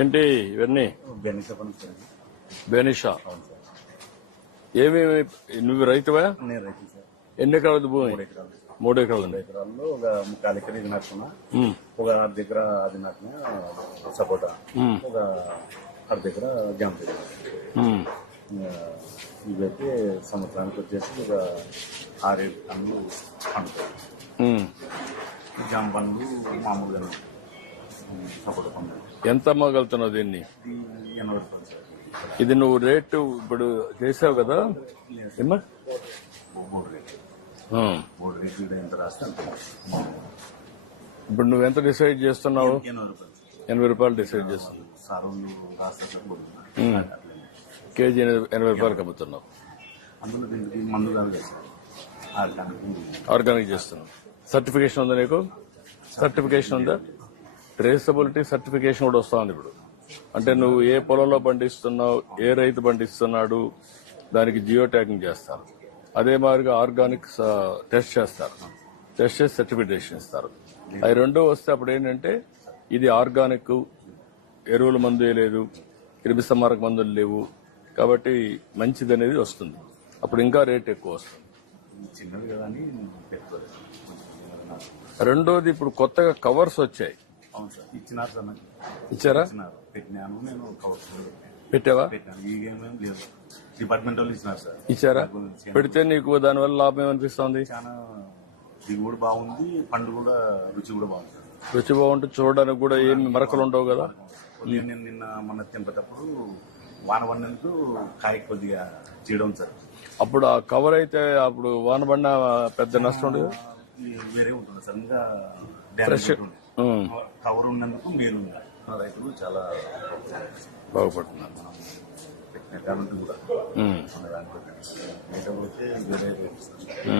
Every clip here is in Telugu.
ఏంటి ఇవన్నీ బెనిషా పని సార్. బెనిషా అవును సార్. ఏమేమి నువ్వు రైతువా? నేను రైతు సార్. ఎన్ని ఎకరాలు భూమి? 3 ఎకరాలు. 3 ఎకరాలు 3 ఎకరాల్లో ఒక 3/4 ఎకరం ఇది నాటుకున్నా, ఉమ్, ఒక 1/2 దగ్గర అది నాటిన సపోటా, ఉమ్, ఒక 1/2 దగ్గర జామ చెట్టు. ఉమ్. ఇవైతే సంవత్సరానికి వచ్చేసి ఒక 6-7 టన్నులు పండుతాయి. ఉమ్. జామ పండ్లు మామూలుగా సపోటా పండ్లు ఎంత అమ్మగలుగుతున్నావు దీన్ని? ఇది 80 రూపాయలు సార్. ఇది నువ్వు రేటు ఇప్పుడు చేసావు కదా ఏమ్మా? 3 రేట్లు. ఉమ్. 3 రేట్లు ఎంత రాస్తే అంత. ఇప్పుడు నువ్వు ఎంత డిసైడ్ చేస్తున్నావు? 80 రూపాయలు. 80 రూపాయలు డిసైడ్ చేస్తున్నావు. సారులు రాస్తే సార్ ఉమ్. కేజీ 80 రూపాయలకు అమ్ముతున్నావు. అందులో దీనికి మందు కాదు కదా సార్, ఆర్గానిక్ చేస్తున్నావు. సర్టిఫికేషన్ ఉందా నీకు? సర్టిఫికేషన్ ఉందా? ట్రేసబిలిటీ సర్టిఫికేషన్ కూడా వస్తుంది ఇప్పుడు. అంటే నువ్వు ఏ పొలంలో పండిస్తున్నావు, ఏ రైతు పండిస్తున్నాడు, దానికి జియో ట్యాగింగ్ చేస్తారు. అదే మాదిరిగా ఆర్గానిక్ టెస్ట్ చేస్తారు. టెస్ట్ చేసి సర్టిఫికేషన్ ఇస్తారు. అవి రెండో వస్తే అప్పుడు ఏంటంటే ఇది ఆర్గానిక్, ఎరువుల మందు లేదు, క్రిమిసంహారక మందులు లేవు, కాబట్టి మంచిది అనేది వస్తుంది. అప్పుడు ఇంకా రేట్ ఎక్కువ వస్తుంది. చిన్నది కదా అని పెట్టుకోలేదు. రెండోది ఇప్పుడు కొత్తగా కవర్స్ వచ్చాయి. అవును సార్, ఇచ్చినారు సార్. నాకు ఇచ్చారా? ఇచ్చినారు, పెట్టినాను. నేను కవర్స్ పెట్టావా? పెట్టాను. ఈ గేమ్ ఏం లేదు, డిపార్ట్మెంట్ వాళ్ళు ఇచ్చినారు సార్. ఇచ్చారా? పెడితే నీకు దానివల్ల లాభం ఏమనిపిస్తుంది? చాలా దిగుబడి బాగుంది, పండు కూడా రుచి కూడా బాగుంది సార్. రుచి బాగుంటుంది, చూడడానికి కూడా ఏమి మరకలు ఉండవు కదా. నేను నిన్న మొన్న తెంపేటప్పుడు వాన పడినందుకు కాయ కొద్దిగా చేయడం సార్. అప్పుడు ఆ కవర్ అయితే అప్పుడు వాన పడిన పెద్ద నష్టం ఉండదు. వేరే ఉంటుంది సార్, ఇంకా ఫ్రెష్ డ్యామేజ్ ఉంటుంది. కవర్ ఉన్నందుకు మేలు ఉంది. రైతులు చాలా బాగుపడుతున్నారు. పెట్టిన కాబట్టి కూడా మన దాంట్లో లేకపోతే వేరే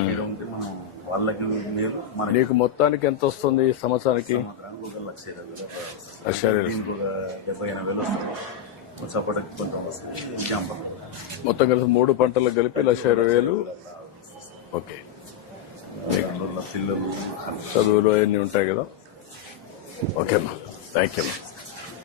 వేరే ఉంటే మనం వాళ్ళకి మేలు. మన నీకు మొత్తానికి ఎంత వస్తుంది సంవత్సరానికి? సంవత్సరానికి ఒక 1,20,000. 1,20,000. దీనికి ఒక 70,000-80,000 వస్తుంది. సపోటాకి కొంచెం వస్తుంది. జామ మొత్తం కలిసి 3 పంటలకు కలిపి 1,20,000. ఓకే. పిల్లలు చదువులు అవన్నీ ఉంటాయి కదా. ఓకే అమ్మా, థ్యాంక్ యూ అమ్మా.